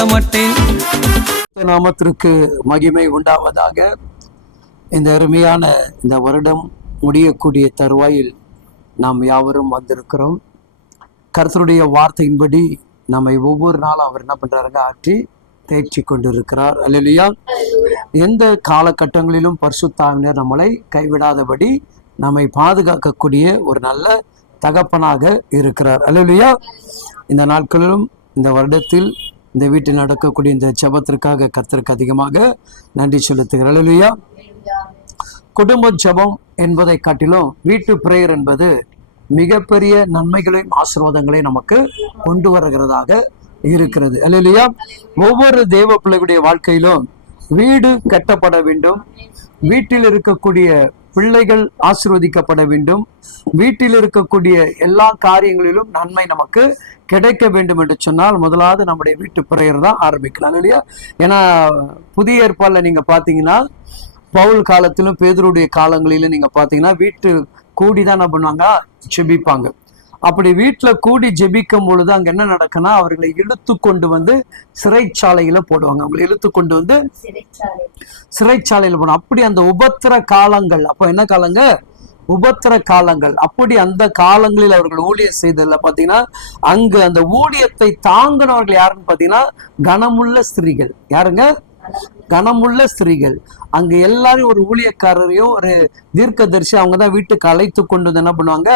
சொல்ல மாட்டேன். நாமத்திற்கு மகிமை உண்டாவதாக. இந்த அருமையான இந்த வருடம் முடியக்கூடிய தருவாயில் நாம் யாவரும் வந்திருக்கிறோம். கர்த்தருடைய வார்த்தையின்படி நம்மை ஒவ்வொரு நாளும் அவர் என்ன பண்றாருங்க, ஆற்றி தேய்ச்சி கொண்டிருக்கிறார். அல்லேலூயா. எந்த காலகட்டங்களிலும் பரிசுத்த ஆவியானவர் நம்மளை கைவிடாதபடி நம்மை பாதுகாக்கக்கூடிய ஒரு நல்ல தகப்பனாக இருக்கிறார். அல்லேலூயா. இந்த நாட்களிலும் இந்த வருடத்தில் இந்த வீட்டில் நடக்கக்கூடிய இந்த ஜெபத்திற்காக கர்த்தருக்கு அதிகமாக நன்றி செலுத்துகிறார். அல்லேலூயா. குடும்ப ஜெபம் என்பதை காட்டிலும் வீட்டு பிரேயர் என்பது மிகப்பெரிய நன்மைகளையும் ஆசீர்வாதங்களையும் நமக்கு கொண்டு வருகிறதாக இருக்கிறது. அல்லேலூயா. ஒவ்வொரு தேவ பிள்ளைகளுடைய வாழ்க்கையிலும் வீடு கட்டப்பட வேண்டும், வீட்டில் இருக்கக்கூடிய பிள்ளைகள் ஆசீர்வதிக்கப்பட வேண்டும், வீட்டில் இருக்கக்கூடிய எல்லா காரியங்களிலும் நன்மை நமக்கு கிடைக்க வேண்டும் என்று சொன்னால் முதலாவது நம்முடைய வீட்டு பிரேயர் தான் ஆரம்பிக்கலாம். இல்லையா? ஏன்னா புதிய ஏற்பாடுல நீங்க பாத்தீங்கன்னா பவுல் காலத்திலும் பேதுருடைய காலங்களிலும் நீங்க பாத்தீங்கன்னா வீட்டு கூடி தான் என்ன பண்ணுவாங்க, ஜெபிப்பாங்க. அப்படி வீட்டுல கூடி ஜெபிக்கும் பொழுது அங்க என்ன நடக்குன்னா அவர்களை இழுத்து கொண்டு வந்து சிறைச்சாலையில போடுவாங்க. அவங்களை இழுத்து கொண்டு வந்து சிறைச்சாலையில போடுவாங்க. அப்படி அந்த உபத்திர காலங்கள், அப்ப என்ன காலங்க, உபத்திர காலங்கள். அப்படி அந்த காலங்களில் அவர்கள் ஊழியம் செய்ததுல பாத்தீங்கன்னா அங்கு அந்த ஊழியத்தை தாங்கினவர்கள் யாருன்னு பாத்தீங்கன்னா கனமுள்ள ஸ்திரீகள். யாருங்க? கனமுள்ள ஸ்திரீகள். அங்க எல்லாரும் ஒரு ஊழியக்காரரையும் ஒரு தீர்க்கதரிசி அவங்க தான் வீட்டுக்கு அழைத்து கொண்டு வந்து என்ன பண்ணுவாங்க,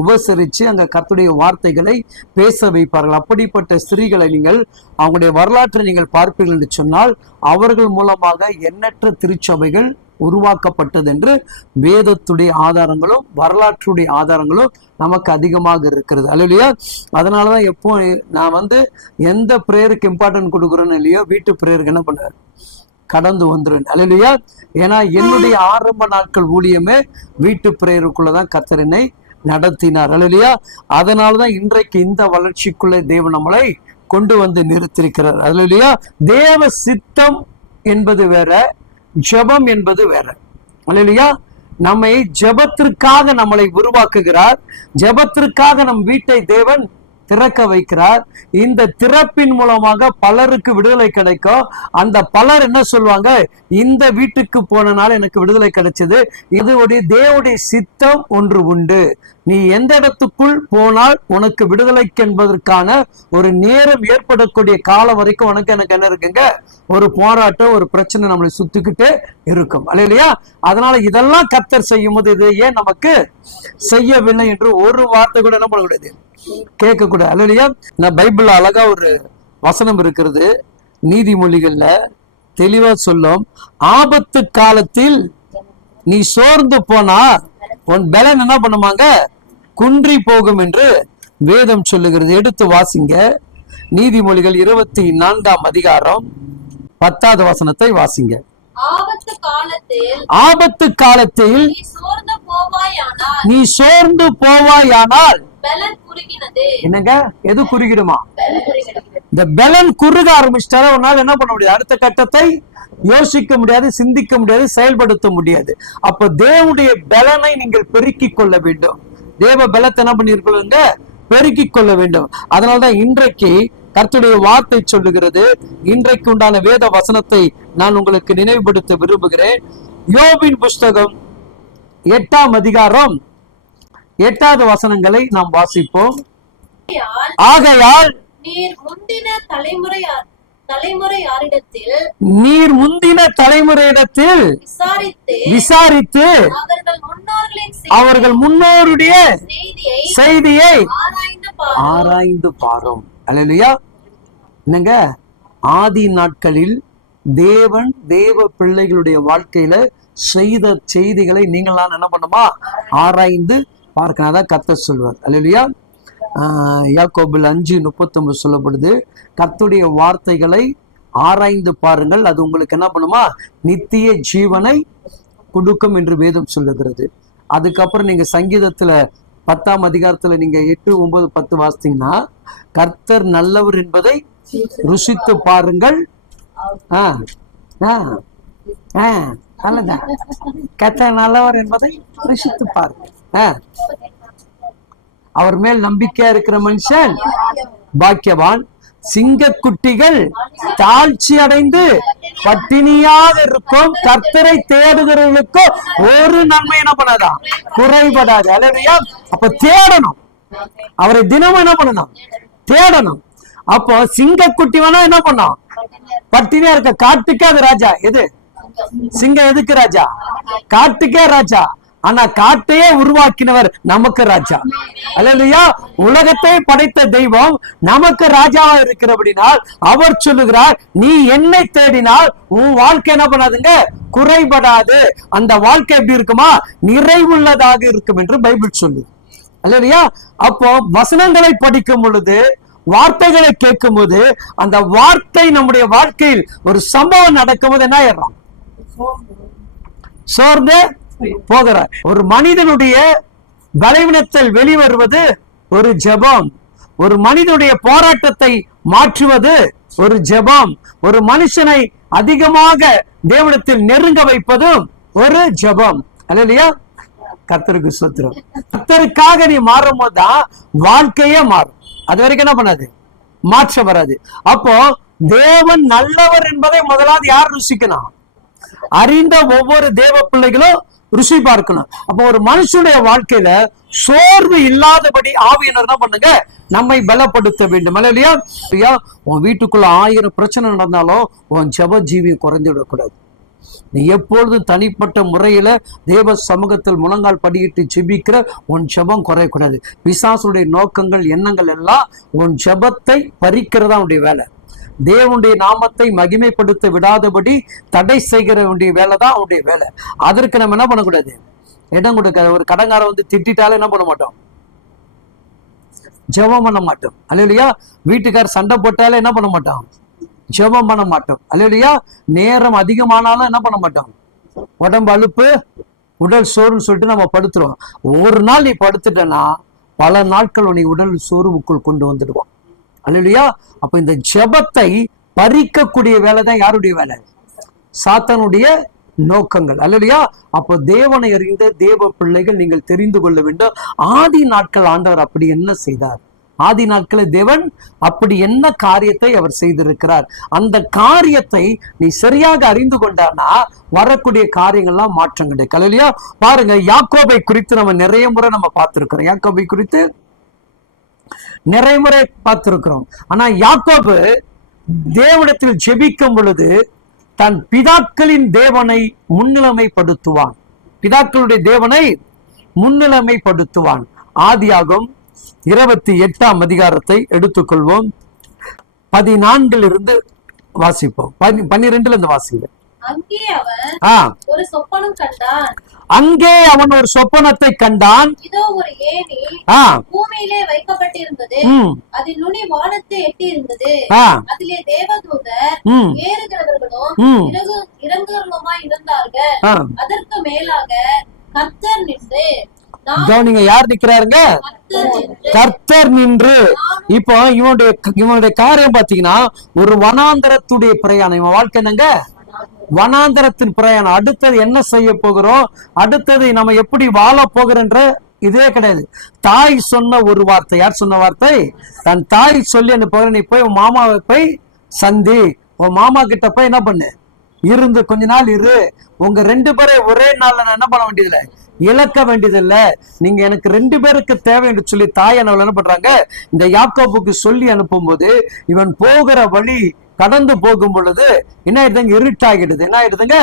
உபசரிச்சு அங்க கர்த்தருடைய வார்த்தைகளை பேச வைப்பார்கள். அப்படிப்பட்ட ஸ்திரீகளை நீங்கள் அவங்களுடைய வரலாற்றை நீங்கள் பார்ப்பீர்கள் என்று சொன்னால் அவர்கள் மூலமாக எண்ணற்ற திருச்சபைகள் உருவாக்கப்பட்டது என்று வேதத்துடைய ஆதாரங்களும் வரலாற்றுடைய ஆதாரங்களும் நமக்கு அதிகமாக இருக்கிறது. அல்லையா? அதனாலதான் எப்போ நான் எந்த பிரேயருக்கு இம்பார்ட்டன்ட் கொடுக்குறேன்னு இல்லையோ வீட்டு பிரேயருக்கு என்ன பண்றேன், கடந்து வந்துருவேன். அல்லையா? ஏன்னா என்னுடைய ஆரம்ப நாட்கள் ஊழியமே வீட்டு பிரேயருக்குள்ளதான் கர்த்தர் என்னை நடத்தினார். அல்லையா? அதனாலதான் இன்றைக்கு இந்த வளர்ச்சிக்குள்ளே தேவன் நம்மளை கொண்டு வந்து நிறுத்திருக்கிறார். அல்லையா? தேவ சித்தம் என்பது வேற, ஜெபம் என்பது வேற. அல்லேலூயா. நம்மை ஜெபத்திற்காக நம்மளை உருவாக்குகிறார், ஜெபத்திற்காக நம் வீட்டை தேவன் திறக்க வைக்கிறார். இந்த திறப்பின் மூலமாக பலருக்கு விடுதலை கிடைக்கும். அந்த பலர் என்ன சொல்லுவாங்க, இந்த வீட்டுக்கு போனனால எனக்கு விடுதலை கிடைச்சது. இது தேவனுடைய சித்தம் ஒன்று உண்டு. நீ எந்த இடத்துக்குள் போனால் உனக்கு விடுதலைக்கு என்பதற்கான ஒரு நேரம் ஏற்படக்கூடிய காலம் வரைக்கும் உனக்கு எனக்கு என்ன இருக்குங்க, ஒரு போராட்டம், ஒரு பிரச்சனை நம்மளை சுத்திக்கிட்டே இருக்கும். அல்லையா? அதனால இதெல்லாம் கர்த்தர் செய்யும் போது இது ஏன் நமக்கு செய்யவில்லை என்று ஒரு வார்த்தை கூட என்ன பண்ணக்கூடாது, கேட்கக்கூடாது. அல்லையா? நான் பைபிள்ல அழகா ஒரு வசனம் இருக்கிறது, நீதிமொழிகள்ல தெளிவா சொல்லும், ஆபத்து காலத்தில் நீ சோர்ந்து போனா உன் பலன் என்ன பண்ணுவாங்க, குன்றி போகும் என்று வேதம் சொல்லுகிறது. எடுத்து வாசிங்க. நீதிமொழிகள் 24ஆம் அதிகாரம் 10வது வசனத்தை வாசிங்க. ஆபத்து காலத்தில் நீ சோர்ந்து போவாயானால் என்னங்க, எது குறுகிடுமா? இந்த பலன் குறுக ஆரம்பிச்சிட்டால ஒரு நாள் என்ன பண்ண முடியாது, அடுத்த கட்டத்தை யோசிக்க முடியாது, சிந்திக்க முடியாது, செயல்படுத்த முடியாது. அப்ப தேவனுடைய பலனை நீங்கள் பெருக்கிக் கொள்ள வேண்டும். தேவ பலத்தை என்ன பண்ணிருக்கீங்க, பெருக்கிக் கொள்ள வேண்டும். அதனால்தான் இன்றைக்கு கர்த்தருடைய வார்த்தை சொல்லுகிறது. இன்றைக்கு உண்டான வேத வசனத்தை நான் உங்களுக்கு நினைவுபடுத்த விரும்புகிறேன். யோபின் புஸ்தகம் 8ஆம் அதிகாரம் 8வது வசனங்களை நாம் வாசிப்போம். ஆகையால் நீர் முந்தின தலைமுறையிடத்தில் விசாரித்து அவர்கள் முன்னோருடைய செய்தியை ஆராய்ந்து பாரும். அல்லேலூயா. என்னங்க, ஆதி நாட்களில் தேவன் தேவ பிள்ளைகளுடைய வாழ்க்கையில செய்த செய்திகளை நீங்களாம் என்ன பண்ணுமா, ஆராய்ந்து பார்க்கணும். கர்த்தர் சொல்வார். அல்லேலூயா. யாக்கோபு 5:39 சொல்லப்படுது, கர்த்தருடைய வார்த்தைகளை ஆராய்ந்து பாருங்கள், அது உங்களுக்கு என்ன பண்ணுமா, நித்திய ஜீவனை கொடுக்கும் என்று வேதம் சொல்லுகிறது. அதுக்கப்புறம் நீங்க சங்கீதத்துல 10ஆம் அதிகாரத்துல நீங்க 8, 9, 10 வாசித்தீங்கன்னா, கர்த்தர் நல்லவர் என்பதை ருசித்து பாருங்கள். கர்த்தர் நல்லவர் என்பதை ருசித்து பாருங்கள். அவர் மேல் நம்பிக்கையா இருக்கிற மனுஷன் பாக்கியவான். சிங்கக்குட்டிகள் தாழ்ச்சி அடைந்து பட்டினியாக இருக்கும், கர்த்தரை தேடுகிறவர்களுக்கோ ஒரு நன்மை என்ன பண்ணாதான் குறைபடாது. அல்லையா? அப்ப தேடணும், அவரை தினமும் என்ன பண்ணணும், தேடணும். அப்போ சிங்கக்குட்டி வேணா என்ன பண்ணோம், பட்டினியா இருக்க. காட்டுக்கே அது ராஜா. எது சிங்கம்? எதுக்கு ராஜா? காட்டுக்கே ராஜா. ஆனா காட்டையே உருவாக்கினவர் நமக்கு ராஜா. அல்லேலூயா. உலகத்தை படைத்த தெய்வம் நமக்கு ராஜாவா இருக்கிறபடினால் அவர் சொல்லுகிறார், நீ என்னை தேடினால் உன் வாழ்க்கை என்ன பண்ணாதுங்க, குறைபடாது. அந்த வாழ்க்கை எப்படி இருக்குமா, நிறைவுள்ளதாக இருக்கும் என்று பைபிள் சொல்லு. அல்லேலூயா. அப்போ வசனங்களை படிக்கும் பொழுது, வார்த்தைகளை கேட்கும் போது, அந்த வார்த்தை நம்முடைய வாழ்க்கையில் ஒரு சம்பவம் நடக்கும் போது என்ன ஆயிடும், சோர்ந்து போகிறார். ஒரு மனிதனுடைய பலவீனத்தில் வெளிவருவது ஒரு ஜெபம். ஒரு மனிதனுடைய போராட்டத்தை மாற்றுவது ஒரு ஜெபம். ஒரு மனுஷனை அதிகமாக தேவனிடத்தில் நெருங்க வைப்பதும் ஒரு ஜெபம். அல்லேலூயா. கர்த்தருக்கு ஸ்தோத்திரம். கர்த்தருக்காக நீ மாறும் போதுதான் வாழ்க்கையே மாறும். அது வரைக்கும் என்ன பண்ணாது, மாற்றம் வராது. அப்போ தேவன் நல்லவர் என்பதை முதலாவது யார் ருசிக்கணும், அறிந்த ஒவ்வொரு தேவ பிள்ளைகளும் ருசி பார்க்கணும். அப்போ ஒரு மனுஷனுடைய வாழ்க்கையில சோர்வு இல்லாதபடி ஆவியினர் என்ன பண்ணுங்க, நம்மை பலப்படுத்த வேண்டும். அல்லையா? உன் வீட்டுக்குள்ள 1000 பிரச்சனை நடந்தாலும் உன் ஜெப ஜீவி குறைந்து விடக்கூடாது. நீ எப்பொழுதும் தனிப்பட்ட முறையில தேவ சமூகத்தில் முழங்கால் படியிட்டு ஜெபிக்கிற உன் ஜெபம் குறையக்கூடாது. பிசாசுடைய நோக்கங்கள், எண்ணங்கள் எல்லாம் உன் ஜெபத்தை பறிக்கிறதா அவனுடைய வேலை. தேவனுடைய நாமத்தை மகிமைப்படுத்த விடாதபடி தடை செய்கிற வேண்டிய வேலை தான் அவனுடைய வேலை. அதற்கு நம்ம என்ன பண்ணக்கூடாது, இடம் கொடுக்க. ஒரு கடங்காரம் வந்து திட்டாலும் என்ன பண்ண மாட்டோம், ஜெபம் பண்ண மாட்டோம். அல்லேலூயா. வீட்டுக்காரர் சண்டை போட்டாலும் என்ன பண்ண மாட்டோம், ஜெபம் பண்ண மாட்டோம். அல்லேலூயா. நேரம் அதிகமானாலும் என்ன பண்ண மாட்டோம், உடம்பு அலுப்பு, உடல் சோறுன்னு சொல்லிட்டு நம்ம படுத்துருவோம். ஒரு நாள் நீ படுத்துட்டேன்னா பல நாட்கள் உன்னை உடல் சோர்வுக்குள் கொண்டு வந்துடுவோம். அல்லேலூயா. அப்ப இந்த ஜெபத்தை பறிக்கக்கூடிய வேலை தான் யாருடைய வேலை, சாத்தானுடைய நோக்கங்கள். அல்லேலூயா. அப்போ தேவனை அறிந்த தேவ பிள்ளைகள் நீங்கள் தெரிந்து கொள்ள வேண்டும், ஆதி நாட்கள் ஆண்டவர் அப்படி என்ன செய்தார், ஆதி நாட்களில் தேவன் அப்படி என்ன காரியத்தை அவர் செய்திருக்கிறார். அந்த காரியத்தை நீ சரியாக அறிந்து கொண்டானா வரக்கூடிய காரியங்கள்லாம் மாற்றம் கிடைக்கும். அல்லேலூயா. பாருங்க, யாக்கோபை குறித்து நம்ம நிறைய முறை நம்ம பார்த்திருக்கிறோம். யாக்கோபை குறித்து நிறைய முறை பார்த்திருக்கிறோம். ஆனா யாக்கோபு தேவனிடத்தில் ஜெபிக்கும் பொழுது தன் பிதாக்களின் தேவனை முன்னிலைமைப்படுத்துவான். பிதாக்களுடைய தேவனை முன்னிலைமைப்படுத்துவான். ஆதியாகமம் 28ஆம் அதிகாரத்தை எடுத்துக்கொள்வோம். 14 இருந்து வாசிப்போம். 12 இருந்து வாசிங்க. அங்கே அவன் ஒரு சொப்பனம் கண்டான். அங்கே அவன் ஒரு சொப்பனத்தை கண்டான். இதோ ஒரு ஏணி பூமியிலே வைக்கப்பட்டிருந்தது, அதில் நுனி வானத்தை எட்டி இருந்தது. அதிலே தேவதூதர் ஏறுகிறவர்களும் இறங்குகிறவர்களுமாய் இருந்தார்கள். அதற்கு மேலாக கர்த்தர் நின்று, நீங்க யார் நிக்கிறாருங்க, கர்த்தர் நின்று. இப்போ இவனுடைய காரியம் பாத்தீங்கன்னா ஒரு வனாந்தரத்துடைய பிரயாணம். இவன் வாழ்க்கை என்னங்க, வனாந்தரத்தின் பிரயாணம். அடுத்தது என்ன செய்ய போகிறோம், அடுத்தது நம்ம எப்படி வாழ போகிறோன்ற இதே கிடையாது. தாய் சொன்ன ஒரு வார்த்தை. யார் சொன்ன வார்த்தை, தன் தாய் சொல்லி அனுப்புகிற, நீ போய் உன் மாமாவை போய் சந்தி, உன் மாமா கிட்ட போய் என்ன பண்ணு, இருந்து கொஞ்ச நாள் இரு. உங்க 2 பேரை ஒரே நாள்ல நான் என்ன பண்ண வேண்டியதில்லை, இழக்க வேண்டியதில்லை. நீங்க எனக்கு 2 பேருக்கு தேவை என்று சொல்லி தாய் என்ன பண்றாங்க, இந்த யாக்கோபுக்கு சொல்லி அனுப்பும் போது இவன் போகிற வழி கடந்து போகும் பொழுது என்ன ஆயிடுதுங்க, இருட்டாகிடுது. என்ன ஆயிடுதுங்க,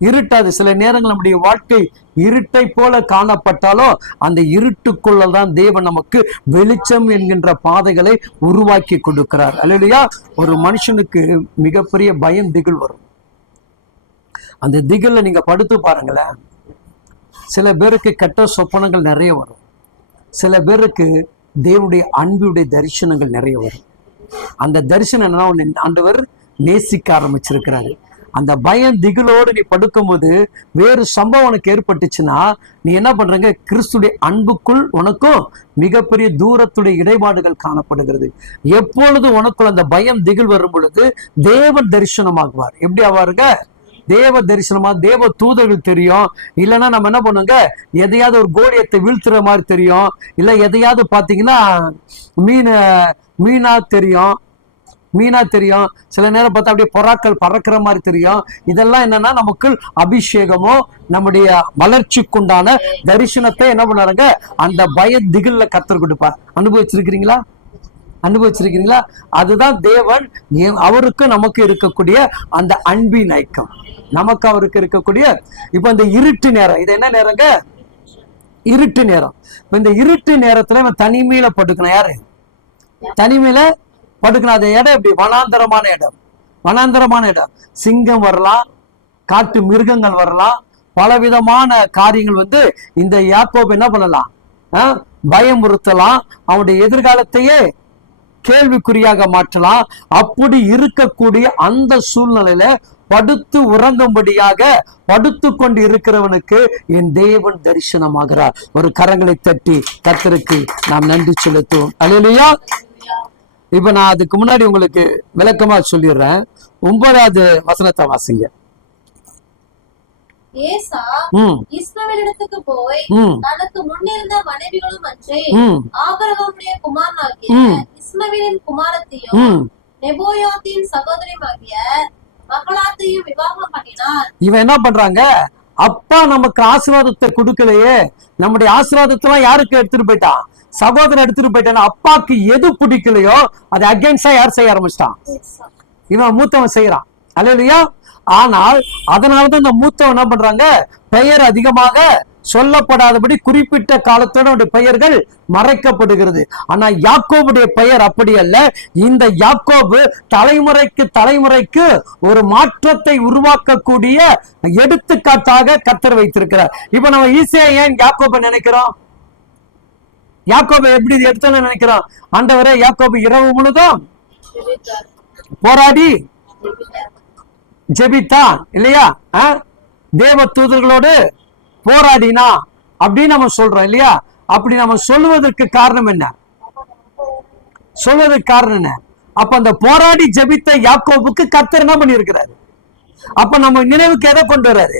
இருட்டாது. சில நேரங்கள் நம்முடைய வாழ்க்கை இருட்டை போல காணப்பட்டாலும் அந்த இருட்டுக்குள்ளதான் தேவன் நமக்கு வெளிச்சம் என்கின்ற பாதைகளை உருவாக்கி கொடுக்கிறார். அல்லேலூயா. ஒரு மனுஷனுக்கு மிகப்பெரிய பயம், திகில் வரும். அந்த திகில்ல நீங்க படுத்து பாருங்களேன். சில பேருக்கு கெட்ட சொப்பனங்கள் நிறைய வரும். சில பேருக்கு தேவனுடைய அன்புடைய தரிசனங்கள் நிறைய வரும். அந்த தரிசனம் என்னன்னா ஆண்டவர் நேசிக்க ஆரம்பிச்சிருக்கிறாரு. அந்த பயம் திகிலோடு நீ படுக்கும்போது வேறு சம்பவம் உனக்கு ஏற்பட்டுச்சுன்னா நீ என்ன பண்றங்க, கிறிஸ்துடைய அன்புக்குள் உனக்கும் மிகப்பெரிய தூரத்துடைய இடைபாடுகள் காணப்படுகிறது. எப்பொழுது உனக்குள் அந்த பயம் திகில் வரும் பொழுது தேவன் தரிசனமாகுவார். எப்படி ஆவாருங்க, தேவ தரிசனமா, தேவ தூதர்கள் தெரியும். இல்லைன்னா நம்ம என்ன பண்ணுங்க, எதையாவது ஒரு கோலியத்தை வீழ்த்துற மாதிரி தெரியும். இல்ல எதையாவது பாத்தீங்கன்னா மீனா தெரியும். மீனா தெரியும், சில நேரம் பார்த்தா அப்படியே புறாக்கள் பறக்கிற மாதிரி தெரியும். இதெல்லாம் என்னன்னா நமக்கு அபிஷேகமோ நம்முடைய வளர்ச்சிக்குண்டான தரிசனத்தை என்ன பண்ணாருங்க அந்த பய திகில்ல கர்த்தர் கொடுப்பார். அனுபவிச்சிருக்கிறீங்களா? அனுபவிச்சிருக்கீங்களா? அதுதான் தேவன் அவருக்கு நமக்கு இருக்கக்கூடிய அந்த அன்பின் ஐக்கம், நமக்கு அவருக்கு இருக்கக்கூடிய. இப்ப இந்த இருட்டு நேரம், இது என்ன நேரங்க? இருட்டு நேரம். இப்ப இந்த இருட்டு நேரத்துல இவன் தனிமையில படுக்கணும். யாரு தனிமையில படுக்கணும்? அது இடம் எப்படி? வனாந்தரமான இடம். வனாந்தரமான இடம். சிங்கம் வரலாம், காட்டு மிருகங்கள் வரலாம், பலவிதமான காரியங்கள் இந்த யாக்கோபு என்ன பண்ணலாம்? பயமுறுத்தலாம், அவனுடைய எதிர்காலத்தையே கேள்விக்குறியாக மாற்றலாம். அப்படி இருக்கக்கூடிய அந்த சூழ்நிலையில படுத்து உறங்கும்படியாக படுத்து கொண்டு இருக்கிறவனுக்கு என் தேவன் தரிசனமாகிறார். ஒரு கரங்களை தட்டி கர்த்தருக்கு நாம் நன்றி செலுத்துவோம். அல்லேலூயா. இப்ப நான் அதுக்கு முன்னாடி உங்களுக்கு விளக்கமா சொல்லிடுறேன். 9வது வசனத்தை வாசிங்க. ஏசா இஸ்மவேலிடத்துக்கு போய் தனக்கு முன்னிருந்த மனைவிகளும் அன்றி ஆபிரகாமுடைய குமாரனாகிய இஸ்மவேலின் குமாரத்தையும் நெபோயாத்தின் சகோதரியுமாகிய மகளாத்தையும் விவாகம் பண்ணினார். இவன் என்ன பண்றாங்க? அப்பா நமக்கு ஆசீர்வாதத்தை கொடுக்கலையே, நம்முடைய ஆசீர்வாதத்தை யாருக்கு எடுத்துட்டு போயிட்டான்? சகோதரன் எடுத்துட்டு போயிட்டான். அப்பாக்கு எது பிடிக்கலையோ அதை அகைன்ஸ்டா யார் செய்ய ஆரம்பிச்சிட்டான்? இவன் மூத்தவன் செய்யறான். அல்லேலூயா. ஆனால் அதனாலதான் இந்த மூத்தவன் என்ன பண்றாங்க? பெயர் அதிகமாக சொல்லப்படாதபடி குறிப்பிட்ட காலத்தோட பெயர்கள் மறைக்கப்படுகிறது. ஆனா யாக்கோபுடைய பெயர் அப்படி அல்ல. இந்த யாக்கோபு தலைமுறைக்கு தலைமுறைக்கு ஒரு மாற்றத்தை உருவாக்கக்கூடிய எடுத்துக்காட்டாக கர்த்தர் வைத்திருக்கிறார். இப்ப நம்ம ஈஸியா ஏன் யாக்கோபை நினைக்கிறோம்? யாக்கோபை எப்படி எடுத்து நினைக்கிறோம்? ஆண்டவரே, யாக்கோபு இரவு முழுதும் போராடி ஜெபித்தான் இல்லையா? தேவ தூதர்களோடு போராடினா அப்படின்னு நம்ம சொல்றோம் இல்லையா? அப்படி நம்ம சொல்லுவதற்கு காரணம் என்ன? சொல்வதற்கு காரணம் என்ன? அப்ப அந்த போராடி ஜெபித்த யாக்கோபுக்கு கர்த்தர் என்ன பண்ணி இருக்கிறாரு? அப்ப நம்ம நினைவுக்கு எதை கொண்டு வர்றாரு?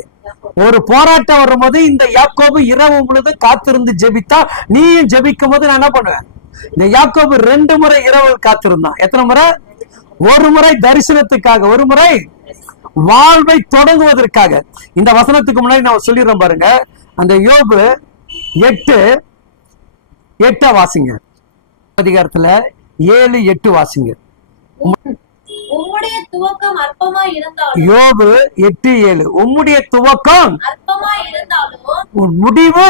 ஒரு போராட்டம் வரும்போது இந்த யாக்கோபு இரவு முழுது காத்திருந்து ஜெபித்தா, நீயும் ஜெபிக்கும் போது நான் என்ன பண்ணுவேன்? இந்த யாக்கோபு 2 முறை இரவு காத்திருந்தான். எத்தனை முறை? ஒரு முறை தரிசனத்துக்காக, ஒரு முறை வாழ்வை தொடங்குவதற்காக. இந்த வசனத்துக்கு முன்னாடி நான் சொல்லிடுறேன் பாருங்க. அந்த யோபு 8 வாசிங்க. அதிகாரத்துல 7-8 வாசிங்க. உம்முடைய துவக்கம் அற்பமாய் இருந்தாலும், யோபு 8:7, உம்முடைய துவக்கம் அற்பமாய் இருந்தாலும் முடிவு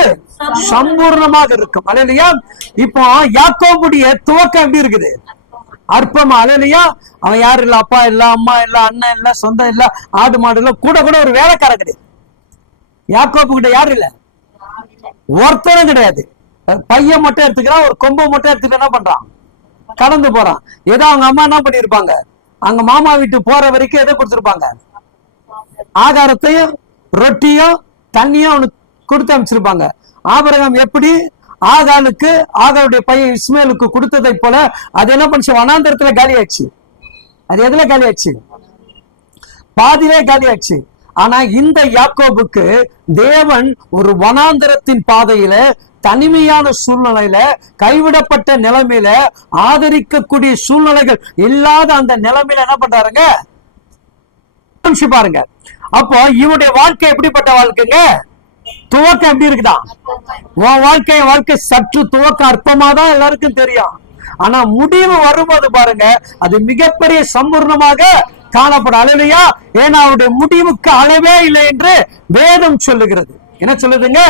சம்பூர்ணமாக இருக்கும். அல்லேலூயா. இப்போ யாக்கோபுடைய துவக்கம் எப்படி இருக்குது? அற்பமா. அல்லேலூயா. அவன் யாரு இல்ல, அப்பா இல்ல, அம்மா இல்ல, அண்ணன் இல்ல, சொந்தம் இல்ல, ஆடு மாடு இல்ல, கூட கூட ஒரு வேலைக்காரன் கிடையாது. யாக்கோபு கிட்ட யாரு இல்ல? ஒருத்தரும் கிடையாது. பையன் மட்டும் எடுத்துக்கிறான், ஒரு கொம்பை மட்டும் எடுத்துட்டு என்ன பண்றான்? கடந்து போறான். ஏதோ அவங்க அம்மா என்ன பண்ணிருப்பாங்க? அங்க மாமா வீட்டு போற வரைக்கும் எதை கொடுத்திருப்பாங்க? ஆகாரத்தையும் ரொட்டியும் தண்ணியும் அவனுக்கு கொடுத்து அமைச்சிருப்பாங்க. ஆபிரகாம் எப்படி ஆகாருடைய பையன் இஸ்மேலுக்கு கொடுத்ததை போல அது என்ன பண்ணுச்சு? வனாந்தரத்துல காலியாச்சு. அது எதுல காலியாச்சு? பாதியிலே காலியாச்சு. ஆனா இந்த யாக்கோபுக்கு தேவன் ஒரு வனாந்தரத்தின் பாதையில, தனிமையான சூழ்நிலையில, கைவிடப்பட்ட நிலைமையில, ஆதரிக்கக்கூடிய சூழ்நிலைகள் இல்லாத அந்த நிலைமையில என்ன பண்றாருங்க? பாருங்க. அப்போ இவனுடைய வாழ்க்கை எப்படிப்பட்ட வாழ்க்கைங்க? துவக்கம் எப்படி இருக்குதா? உன் வாழ்க்கை சற்று துவக்கம் அற்பமாதான் எல்லாருக்கும் தெரியும். ஆனா முடிவு வரும்போது பாருங்க, அது மிகப்பெரிய சம்பூர்ணமாக காணப்படும். அல்லேலூயா. ஏன்னா அவருடைய முடிவுக்கு அளவே இல்லை என்று வேதம் சொல்லுகிறது. என்ன சொல்லுதுங்க?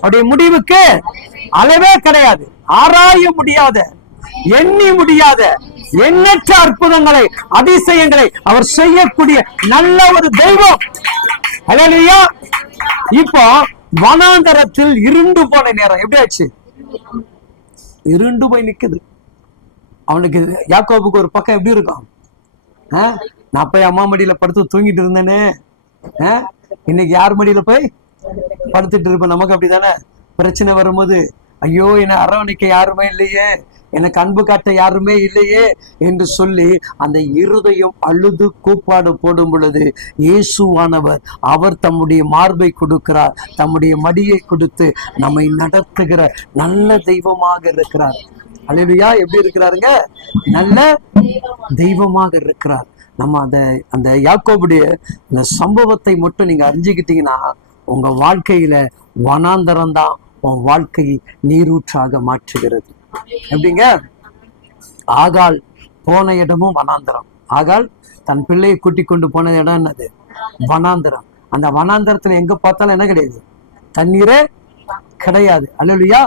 அவருடைய முடிவுக்கு அளவே கிடையாது. ஆராய முடியாத, எண்ணி முடியாத எண்ணற்ற அற்புதங்களை, அதிசயங்களை அவர் செய்யக்கூடிய நல்ல ஒரு தெய்வம். அல்லேலூயா. இப்போ வனாந்தரத்தில் இருண்டு போன நேரம் எப்படி ஆச்சு? இருண்டு போய் நிக்குது. அவனுக்கு யாக்கோபுக்கு ஒரு பக்கம் எப்படி இருக்கும்? நான் போய் அம்மா மடியில படுத்து தூங்கிட்டு இருந்தேன்னு இன்னைக்கு யார் மடியில போய் படுத்துட்டு இருப்பேன்? நமக்கு அப்படித்தானே? பிரச்சனை வரும்போது ஐயோ, என்னை அரவணைக்க யாருமே இல்லையே, எனக்கு அன்பு காட்ட யாருமே இல்லையே என்று சொல்லி அந்த இருதயம் அழுது கூப்பாடு போடும் பொழுது இயேசுவானவர் அவர் தம்முடைய மார்பை கொடுக்கிறார், தம்முடைய மடியை கொடுத்து நம்மை நடத்துகிற நல்ல தெய்வமாக இருக்கிறார். அல்லேலூயா. எப்படி இருக்கிறாருங்க? நல்ல தெய்வமாக இருக்கிறார். நம்ம அந்த யாக்கோபுடைய இந்த சம்பவத்தை மட்டும் நீங்க அறிஞ்சுக்கிட்டீங்கன்னா உங்க வாழ்க்கையில வனாந்தரம் தான் உன் வாழ்க்கையை நீரூற்றாக மாற்றுகிறது. எப்படிங்க? ஆகாள் போன இடமும் வனாந்தரம். ஆகாள் தன் பிள்ளையை கூட்டி கொண்டு போன இடம் என்னது? வனாந்தரம். அந்த வனாந்தரத்துல எங்க பார்த்தாலும் என்ன கிடையாது? தண்ணீரே கிடையாது. அல்லேலூயா.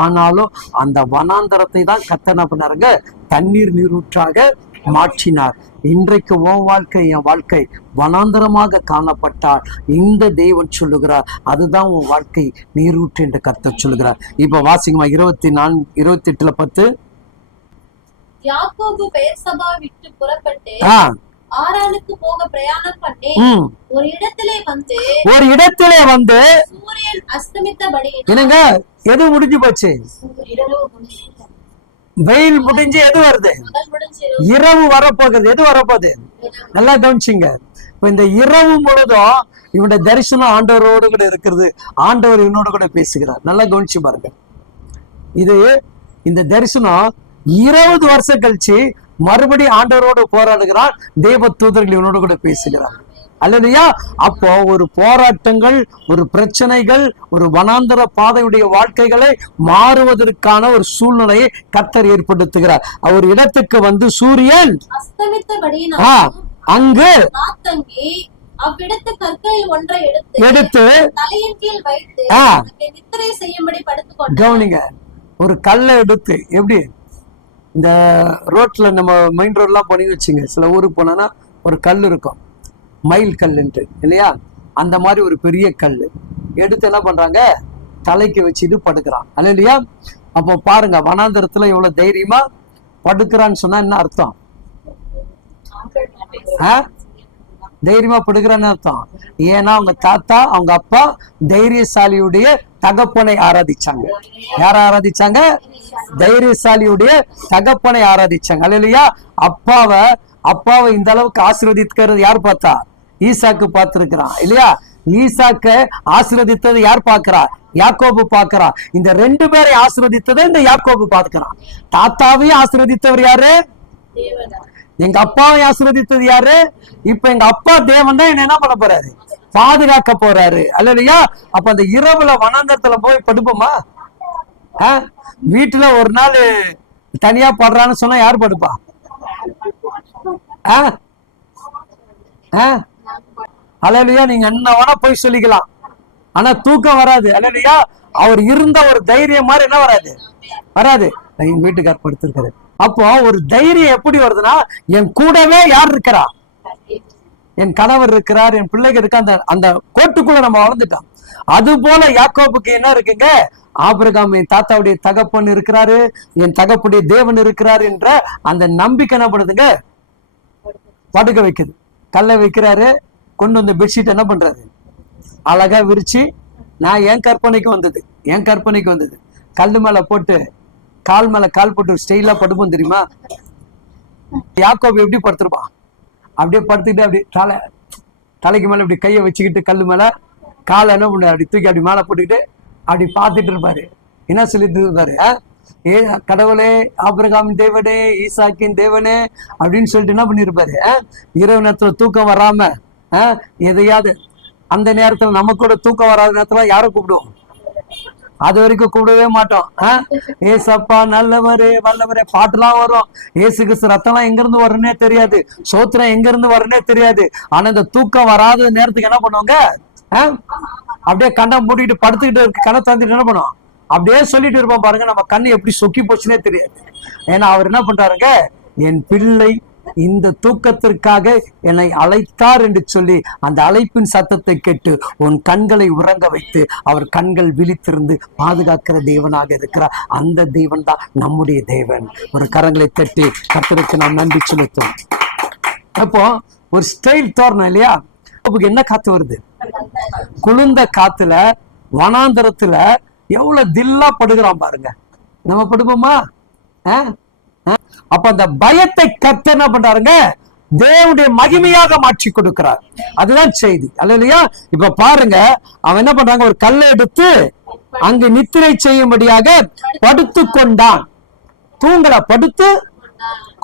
ஆனாலும் அந்த வனாந்தரத்தை தான் கர்த்தர் என்ன பண்ணாருங்க? தண்ணீர் நீரூற்றாக மாற்றினார். இன்றைக்கு உன் வாழ்க்கை, என் வாழ்க்கை வனாந்தரமாக காணப்பட்டால் இந்த தேவன் சொல்லுகிறார் அதுதான் உன் வாழ்க்கை நீரூற்று என்று கர்த்தர் சொல்லுகிறார். இப்ப வாசிங்கம்மா 28:10. யாக்கோபு பெயர்சபா விட்டு புறப்பட்டு ஆரானுக்கு போக பிரயாணம் பண்ணி ஒரு இடத்திலே வந்து சூரியன் அஸ்தமித்தபடி. என்னங்க? எது முடிஞ்சு போச்சு? வெயில் முடிஞ்சு எது வருது? இரவு வரப்போகுது. எது வரப்போகுது? நல்லா கவனிச்சிங்க. இந்த இரவு முழுதும் இவனுடைய தரிசனம் ஆண்டவரோடு கூட இருக்கிறது. ஆண்டவர் இவனோட கூட பேசுகிறார். நல்லா கவனிச்சு பாருங்க. இந்த தரிசனம் 20 வருஷம் கழிச்சு மறுபடியும் ஆண்டவரோடு போராடுகிறார். தேவ தூதர்கள் இவனோடு கூட பேசுகிறார். அல்லேலூயா. அப்போ ஒரு போராட்டங்கள், ஒரு பிரச்சனைகள், ஒரு வனாந்தர பாதையுடைய வாழ்க்கைகளை மாறுவதற்கான ஒரு சூழ்நிலையை கர்த்தர் ஏற்படுத்துகிறார். ஒரு இடத்துக்கு வந்து சூரியன் அங்கு அவ்விடத்து கற்களில் ஒன்றை எடுத்து தலையின் கீழ் வைத்து நித்திரை செய்யும்படி படுத்துக்கொண்டார். கவனிங்க. ஒரு கல்லை எடுத்து, எப்படி இந்த ரோட்ல நம்ம மெயின் ரோட்லாம் போனீங்க வச்சுங்க, சில ஊருக்கு போனோன்னா ஒரு கல் இருக்கும், மயில் கல்லுன்ட்டு இல்லையா? அந்த மாதிரி ஒரு பெரிய கல் எடுத்து என்ன பண்றாங்க? தலைக்கு வச்சுட்டு படுக்கிறான். இல்லையா? அப்போ பாருங்க, வனாந்தரத்துல இவ்வளவு தைரியமா படுக்கிறான்னு சொன்னா என்ன அர்த்தம்? தைரியமா படுக்கிறான்னு அர்த்தம். ஏன்னா அவங்க தாத்தா, அவங்க அப்பா தைரியசாலியுடைய தகப்பனை ஆராதிச்சாங்க. யார ஆராதிச்சாங்க? தைரியசாலியுடைய தகப்பனை ஆராதிச்சாங்க. அல்லேலூயா. அப்பாவை இந்த அளவுக்கு ஆசீர்வதிக்கிறது யார் பார்த்தா? ஈசாக்கு பார்த்திருக்கிறான் இல்லையா? ஈசாக்க ஆசீர்வதித்தது யார் பார்க்கிறா? யாக்கோபு பார்க்கிறா. இந்த 2 பேரை ஆசீர்வதித்ததை இந்த யாக்கோபு பார்க்கிறான். தாத்தாவையும் ஆசீர்வதித்தவர் யாரு? எங்க அப்பாவை ஆசீர்வதித்தது யாரு? இப்ப எங்க அப்பா தேவன் தான் என்ன பண்ண போறாரு? பாதுகாக்க போறாரு. அல்லையா? அப்ப அந்த இரவுல வனாந்தரத்துல போய் படுப்போமா? வீட்டுல ஒரு நாள் தனியா படுறான்னு சொன்னா யார் படுப்பா? அல்லையா? நீங்க என்ன வேணா போய் சொல்லிக்கலாம், ஆனா தூக்கம் வராது. அல்லையா? அவர் இருந்த ஒரு தைரியம் மாதிரி என்ன வராது. எங்க வீட்டுக்கார் படுத்திருக்காரு. அப்போ ஒரு தைரியம் எப்படி வருதுன்னா, என் கூடவே யார் இருக்கிறா? என் கணவர் இருக்கிறார், என் பிள்ளைகள் இருக்க. அந்த கோட்டுக்குள்ள நம்ம வளர்ந்துட்டோம். அது போல யாக்கோபுக்கு என்ன இருக்குங்க? ஆபிரகாம் என் தாத்தாவுடைய தகப்பன் இருக்கிறாரு, என் தகப்புடைய தேவன் இருக்கிறார் என்ற அந்த நம்பிக்கை என்ன பண்ணுதுங்க? படுக்க வைக்குது. கல்லை வைக்கிறாரு, கொண்டு வந்து பெட்ஷீட் என்ன பண்றாரு? அழகா விரிச்சு, நான் என் கற்பனைக்கு வந்தது கல்லு மேல போட்டு, கால் மேல கால் போட்டு ஸ்டைலா படுப்போம் தெரியுமா? யாக்கோபு எப்படி படுத்திருப்பான்? அப்படியே படுத்துக்கிட்டு அப்படியே தலைக்கு மேல இப்படி கையை வச்சுக்கிட்டு கல்லு மேல காலை என்ன பண்ண அப்படி தூக்கி அப்படி மேல போட்டுக்கிட்டு அப்படி பார்த்துட்டு இருப்பாரு. என்ன சொல்லிட்டு இருப்பாரு? கடவுளே, ஆபிரகாமின் தேவனே, ஈசாக்கின் தேவனே அப்படின்னு சொல்லிட்டு என்ன பண்ணிருப்பாரு? இரவு நேரத்துல தூக்கம் வராம எதையாவது, அந்த நேரத்துல நமக்கு கூட தூக்கம் வராத நேரத்துல யாரை கூப்பிடுவோம்? அது வரைக்கும் கூப்பிடவே மாட்டோம். ஏசப்பா நல்லவரே வல்லவரே பாட்டுலாம் வரும். ஏசு கிறிஸ்து ரத்தம்லாம் எங்க இருந்து வரும்னே தெரியாது, சோத்திரம் எங்க இருந்து வரும்னே தெரியாது. ஆனா இந்த தூக்கம் வராத நேரத்துக்கு என்ன பண்ணுவாங்க? அப்படியே கண்ணை மூடிட்டு படுத்துக்கிட்டு இருக்கு, கண்ணை தந்துட்டு என்ன பண்ணுவோம்? அப்படியே சொல்லிட்டு இருப்போம் பாருங்க. நம்ம கண்ணு எப்படி சொக்கி போச்சுன்னே தெரியாது. ஏன்னா அவர் என்ன பண்றாருங்க? என் பிள்ளை இந்த தூக்கத்திற்காக என்னை அழைத்தார் என்று சொல்லி அந்த அழைப்பின் சத்தத்தை கேட்டு உன் கண்களை உறங்க வைத்து அவர் கண்கள் விழித்திருந்து பாதுகாக்கிற தேவனாக இருக்கிறார். அந்த தேவன் தான் நம்முடைய தேவன். ஒரு கரங்களை தட்டி கர்த்தருக்கு நாம் நன்றி செலுத்தும். அப்போ ஒரு ஸ்டைல் தோறணும் இல்லையா? என்ன காத்து வருது? குளிர்ந்த காத்துல வனாந்தரத்துல எவ்வளவு தில்லா படுகிறான் பாருங்க. நம்ம படுப்போமா? அப்ப அந்த பயத்தை கர்த்தர் என்ன பண்றாருங்க? தேவனுடைய மகிமையாக மாற்றி கொடுக்கிறார். அதுதான் செய்தி. அல்லையா? இப்ப பாருங்க, அவன் என்ன பண்றாங்க? ஒரு கல்லை எடுத்து அங்கு நித்திரை செய்யும்படியாக படுத்து கொண்டான். தூங்கல, படுத்து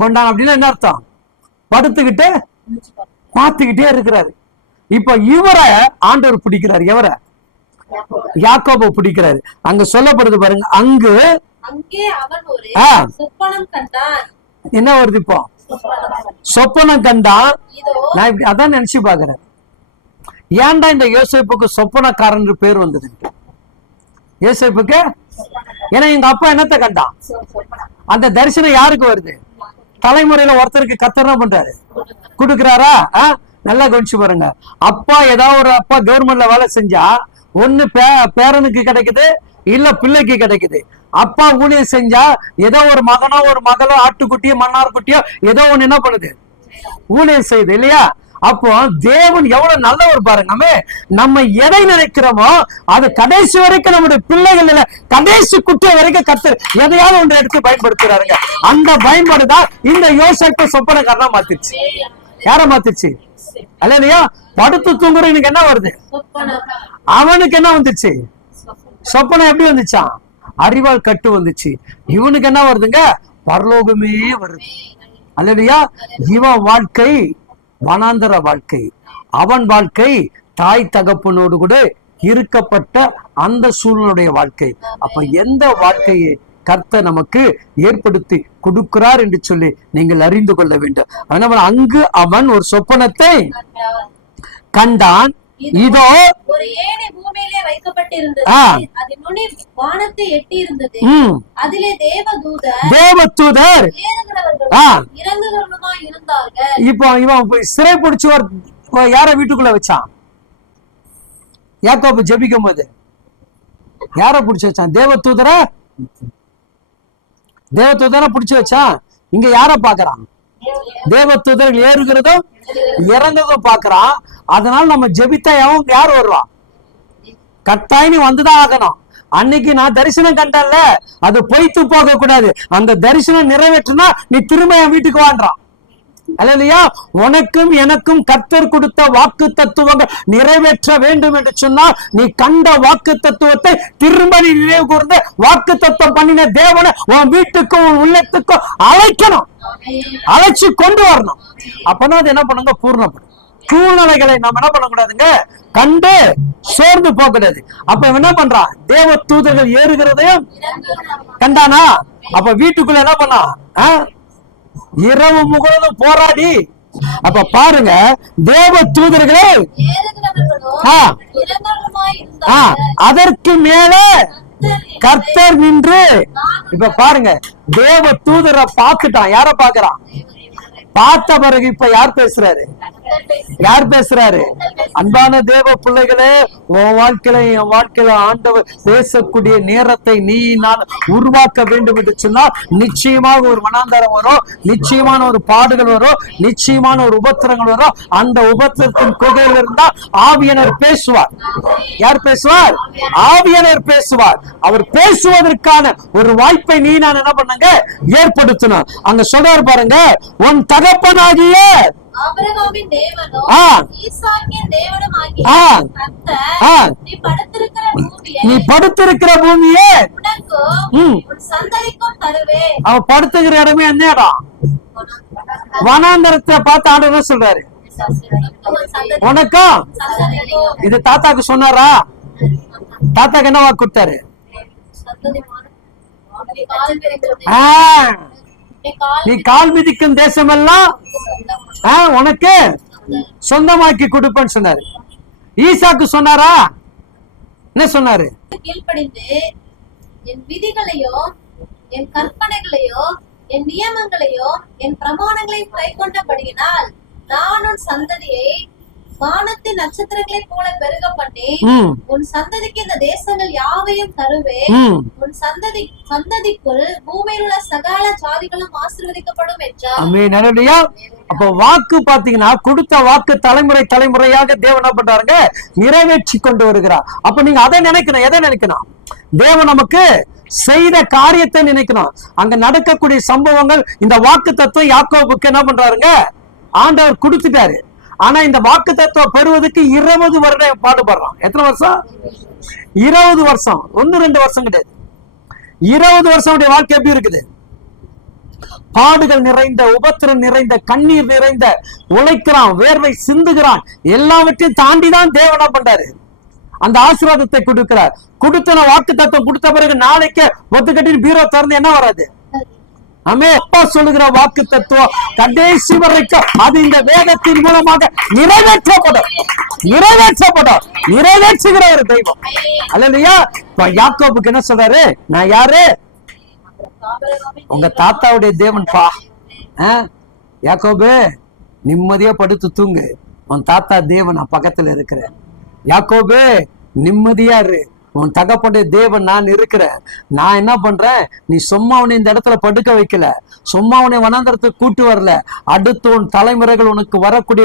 கொண்டான். அப்படின்னா என்ன அர்த்தம்? படுத்துக்கிட்டு பார்த்துக்கிட்டே இருக்கிறாரு. இப்ப இவரை ஆண்டவர் பிடிக்கிறாரு. எவரை? யாக்கோபை பிடிக்கிறாரு. அங்க சொல்லப்படுது பாருங்க, அங்கே அவன் ஒரு சொப்பனம் கண்டான். என்ன வருது இப்போ? சொப்பனம் கண்டான். நான் இப்படி அதான் நினைச்சு பாக்குறேன், ஏன்டா இந்த யோசேப்புக்கு சொப்பனக்காரன் பேர் வந்தது? யோசேப்புக்கு ஏன்னா எங்க அப்பா என்னத்தை கண்டான்? அந்த தரிசனம் யாருக்கு வருது? தலைமுறையில ஒருத்தருக்கு கர்த்தர் என்ன பண்றாரு? கொடுக்கிறாரா? நல்லா கவனிச்சு பாருங்க. அப்பா ஏதாவது ஒரு அப்பா கவர்மெண்ட்ல வேலை செஞ்சா ஒண்ணு பேரனுக்கு கிடைக்குது, இல்ல பிள்ளைக்கு கிடைக்குது. அப்பா ஊழியம் செஞ்சா ஏதோ ஒரு மகனோ ஒரு மகளோ ஆட்டுக்குட்டியோ மன்னார்குட்டியோ ஏதோ ஒண்ணு என்ன பண்ணுது? ஊழியம் செய்யுது இல்லையா? அப்போ தேவன் எவ்வளவு நல்லவர் பாருங்க. நம்ம எதை நினைக்கிறோமோ அது கடைசி வரைக்கும் நம்முடைய பிள்ளைகள் இல்ல, கடைசி குட்டிய வரைக்கும் கர்த்தர் எதையாவது ஒன்று எடுத்து பயன்படுத்துறாருங்க. அந்த பயன்பாடுதான் இந்த யோசேப்பை சொப்பனக்காரனா மாத்திருச்சு. யார மாத்திருச்சு? அல்லையா? படுத்து தூங்குறவனுக்கு என்ன வருது? அவனுக்கு என்ன வந்துச்சு? சொப்பனம் எப்படி வந்துச்சான்? அறிவால் கட்டு வந்துச்சு. இவனுக்கு என்ன வருதுங்க? பரலோகமே வருது. அல்லையா? இவன் வாழ்க்கை வனாந்தர வாழ்க்கை, அவன் வாழ்க்கை தாய் தகப்பனோடு கூட இருக்கப்பட்ட அந்த சூழ்நிலைய வாழ்க்கை. அப்ப எந்த வாழ்க்கையை கர்த்தர் நமக்கு ஏற்படுத்தி கொடுக்கிறார் என்று சொல்லி நீங்கள் அறிந்து கொள்ள வேண்டும். அதனால அங்கு அவன் ஒரு சொப்பனத்தை கண்டான். இதோ ஒரு ஏணி பூமியிலே வைக்கப்பட்டிருந்தது, அதன் நுனி வானத்தை எட்டி இருந்தது. அதிலே தேவதூதர் இறங்குகிறவர்களுமாய் இருந்தார்கள். இப்போ இவன் சிறை பிடிச்சு யார வீட்டுக்குள்ள வச்சான்? யாக்கோபு ஜெபிக்கும் போது யார பிடிச்சு வச்சான்? தேவதூதரை பிடிச்சு வச்சான். இங்க யார பாக்குறான்? தேவதூதர்கள் ஏறுகிறதும் இறங்குறதும் பாக்குறான். அதனால நம்ம ஜெபித்தா யார் வருவா? கட்டாயம் வந்துதான் ஆகணும். அன்னைக்கு நான் தரிசனம் கண்டல, அது பொய்த்து போக கூடாது. அந்த தரிசனம் நிறைவேற்றினா நீ திரும்ப என் வீட்டுக்கு வான்றான். அல்லையா? உனக்கும் எனக்கும் கர்த்தர் கொடுத்த வாக்கு தத்துவங்கள் நிறைவேற்ற வேண்டும் என்று சொன்னால் நீ கண்ட வாக்கு தத்துவத்தை திரும்ப நீ நினைவு கூர்ந்து வாக்கு தத்துவம் பண்ணின தேவனை உன் வீட்டுக்கும் உன் உள்ளத்துக்கும் அழைக்கணும், அழைச்சு கொண்டு வரணும். அப்பதான் அது என்ன பண்ணுங்க? பூர்ணப்படும். சூழ்நிலைகளை நம்ம என்ன பண்ணக்கூடாதுங்க? கண்டு சோர்ந்து போக கூடாது. அப்ப என்ன பண்றான்? தேவ தூதர்கள் ஏறுகிறதையும் கண்டானா? அப்ப வீட்டுக்குள்ள என்ன பண்ணா? இரவு முழுவதும் போராடி. அப்ப பாருங்க, தேவ தூதர்களே அதற்கு மேலே கர்த்தர் நின்று. இப்ப பாருங்க, தேவ தூதரை பார்த்துட்டான். யார பாக்குறான்? பார்த்த பிறகு இப்ப யார் பேசுறாரு? யார் பேசுறாரு? அன்பான தேவ பிள்ளைகளே, உன் வாழ்க்கையில என் வாழ்க்கையில ஆண்டவர் பேசக்கூடிய நேரத்தை நீ நான் உருவாக்க வேண்டும் என்று சொன்னால் நிச்சயமாக ஒரு மனாந்தரம் வரும், நிச்சயமான ஒரு பாடுகள் வரும், நிச்சயமான ஒரு உபத்திரங்கள் வரும். அந்த உபத்திரத்தின் குகையில் இருந்தா ஆவியனர் பேசுவார். யார் பேசுவார்? ஆவியனர் பேசுவார். அவர் பேசுவதற்கான ஒரு வாய்ப்பை நீ நான் என்ன பண்ணுங்க? ஏற்படுத்தணும். அங்க சொல்றாரு பாருங்க, உன் தகப்பனாகிய ஆபிரகாமின் தேவனும் ஈசாக்கின் தேவனுமாகிய கர்த்தர் நீ படுத்திருக்கிற பூமியே உனக்கும் உன் சந்ததிக்கும் தருவேன். அவன் படுத்துக்கிற இடமே என்ன இடம்? வனாந்தரத்தை பார்த்து ஆண்டவர் சொல்றாரு, உனக்கும். இது தாத்தாக்கு சொன்னாரா? தாத்தாக்கு என்ன வாக்கு கொடுத்தாரு? நீ கால் மிதிக்கும் தேசமெல்லாம் உனக்கு சொந்தமாக்கி கொடுப்பேன்னு சொன்னாரு. ஈசாக்கு சொன்னாரா? என்ன சொன்னாரு? கீழ்ப்படிந்து என் விதிகளையோ என் கற்பனைகளையோ என் நியமங்களையோ என் பிரமாணங்களையும் கைக்கொண்டபடியினால் நான் உன் சந்ததியை வானத்தின் நட்சத்திரங்களை போல பெருக பண்ணி உன் சந்ததிக்கு இந்த தேசங்கள் யாவையும் தருவேன். உன் சந்ததிக்குள் பூமியில் உள்ள சகல ஜாதிகளும் ஆசீர்வதிக்கப்படும் என்றார். அப்ப வாக்கு பாத்தீங்கன்னா, கொடுத்த வாக்கு தலைமுறை தலைமுறையாக தேவன் என்ன பண்றாருங்க? நிறைவேற்றி கொண்டு வருகிறார். அப்ப நீங்க அதை நினைக்கணும். எதை நினைக்கணும்? தேவன் நமக்கு செய்த காரியத்தை நினைக்கணும். அங்க நடக்கக்கூடிய சம்பவங்கள், இந்த வாக்கு தத்துவம் யாக்கோபுக்கு என்ன பண்றாருங்க? ஆண்டவர் கொடுத்துட்டாரு. ஆனா இந்த வாக்கு தத்துவம் பெறுவதற்கு 20 வருடம் பாடுபடுறான். எத்தனை வருஷம்? 20 வருஷம். 1-2 வருஷம் கிடையாது. 20 வருஷம் வாழ்க்கை எப்படி இருக்குது? பாடுகள் நிறைந்த, உபத்திரம் நிறைந்த, கண்ணீர் நிறைந்த, உழைக்கிறான், வேர்வை சிந்துகிறான், எல்லாவற்றையும் தாண்டிதான் தேவன் என்ன பண்றாரு, அந்த ஆசீர்வாதத்தை கொடுக்கிறார். கொடுத்தன வாக்கு தத்துவம் கொடுத்த பிறகு நாளைக்கு ஒத்துக்கட்டின்னு பீரோ திறந்து என்ன வராது? ஆமே. அப்பா சொல்லுகிற வாக்கு தத்துவம் கடைசி வரைக்கும் அது இந்த வேதத்தின் மூலமாக நிறைவேற்றப்படும். நிறைவேற்றுகிற ஒரு தெய்வம் அல்லையா? யாக்கோபுக்கு என்ன சொல்றாரு? நான் யாரு? உங்க தாத்தாவுடைய தேவன் பா. யாக்கோபு, நிம்மதியா படுத்து தூங்கு, உன் தாத்தா தேவன் நான் பக்கத்துல இருக்கிறேன். யாக்கோபு, நிம்மதியா இரு, உன் தகப்பனுடைய தேவன் நான் இருக்கிறேன். நான் என்ன பண்றேன்? நீ சும்மா உன்னை இந்த இடத்துல படுக்க வைக்கல, சும்மா உன்னை வனாந்தரத்துக்கு கூட்டு வரல. அடுத்து உன் தலைமுறைகள், உனக்கு வரக்கூடிய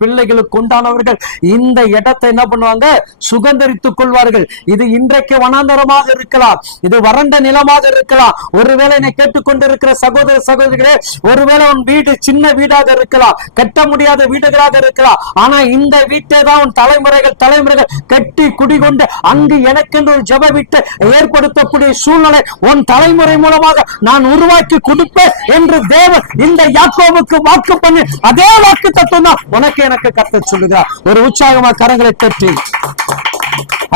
பிள்ளைகளுக்கு உண்டானவர்கள் இந்த இடத்தை என்ன பண்ணுவாங்க? சுகந்தரித்துக் கொள்வார்கள். இது இன்றைக்கு வனாந்தரமாக இருக்கலாம், இது வறண்ட நிலமாக இருக்கலாம். ஒருவேளை என்னை கேட்டுக்கொண்டிருக்கிற சகோதர சகோதரிகளே, ஒருவேளை உன் வீடு சின்ன வீடாக இருக்கலாம், கட்ட முடியாத வீடுகளாக இருக்கலாம். ஆனா இந்த வீட்டை தான் உன் தலைமுறைகள் கட்டி குடிகொண்டு அங்கு எனக்கென்று ஒரு ஜெப வீட்டை ஏற்படுத்தக்கூடிய சூழ்நிலை உன் தலைமுறை மூலமாக நான் உருவாக்கி கொடுப்பேன் என்று தேவன் இந்த யாக்கோபுக்கு வாக்கு பண்ணி, அதே வாக்கு தத்துவம் தான் உனக்கு எனக்கு கர்த்தர் சொல்லுகிறார். ஒரு உற்சாகமா கரங்களை தட்டி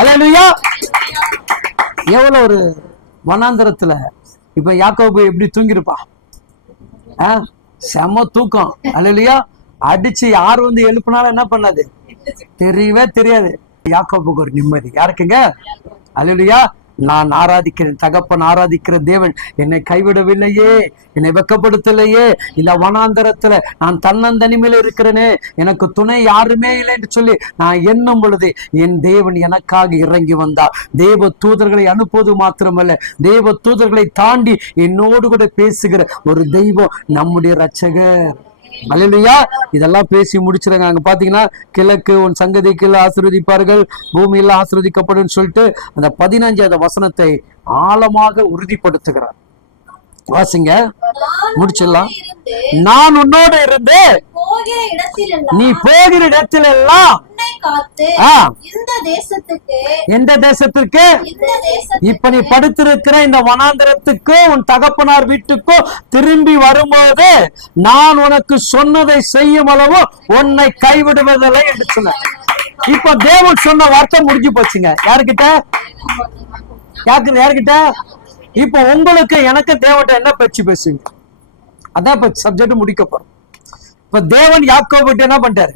அல்லேலூயா. எவ்வளவு ஒரு வனாந்தரத்துல இப்ப யாக்கோபு எப்படி தூங்கிருப்பா? செம தூக்கம் அல்லேலூயா. அடிச்சு யார் வந்து எழுப்பினாலும் என்ன பண்ணாது? தெரியவே தெரியாது. யாக்கோபுக்கு ஒரு நிம்மதி. யாருக்குங்க? அல்லேலூயா. நான் ஆராதிக்கிறேன், தகப்பன் ஆராதிக்கிற தேவன் என்னை கைவிடவில்லையே, என்னை வெட்கப்படுத்தலையே. இந்த வனாந்தரத்துல நான் தன்னந்தனிமையில இருக்கிறேனே, எனக்கு துணை யாருமே இல்லை என்று சொல்லி நான் எண்ணும் பொழுது என் தேவன் எனக்காக இறங்கி வந்தார். தேவ தூதர்களை அனுப்புவது மாத்திரமல்ல, தேவ தூதர்களை தாண்டி என்னோடு கூட பேசுகிற ஒரு தெய்வம் நம்முடைய இரட்சகர். அல்லேலூயா. இதெல்லாம் பேசி முடிச்சிருங்க. அங்க பாத்தீங்கன்னா, கிழக்கு உன் சங்கதிக்கு ஆசீர்வதிப்பார்கள், பூமியில ஆசீர்வதிக்கப்படும் சொல்லிட்டு அந்த 15வது வசனத்தை ஆழமாக உறுதிப்படுத்துகிறார். வாசிங்க, முடிச்சிடலாம். நான் உன்னோடு இருந்து நீ போகிற இடத்துல எல்லாம் எந்த தேசத்துக்கு? இப்ப நீ படுத்திருக்கிற இந்த வனாந்தரத்துக்கு உன் தகப்பனார் வீட்டுக்கும் திரும்பி வரும்போது நான் உனக்கு சொன்னதை செய்யும் அளவு உன்னை கைவிடுவதில்லை என்று சொன்ன. இப்ப தேவன் சொன்ன வார்த்தை முடிஞ்சு போச்சுங்க. யாருக்கிட்ட? யாருக்கிட்ட? இப்ப உங்களுக்கு எனக்கு தேவன் என்ன பேச்சு பேசுங்க? அதான் இப்ப சப்ஜெக்ட் முடிக்க போறோம். இப்ப தேவன் யாக்கோபுட்ட என்ன பண்ணிட்டாரு?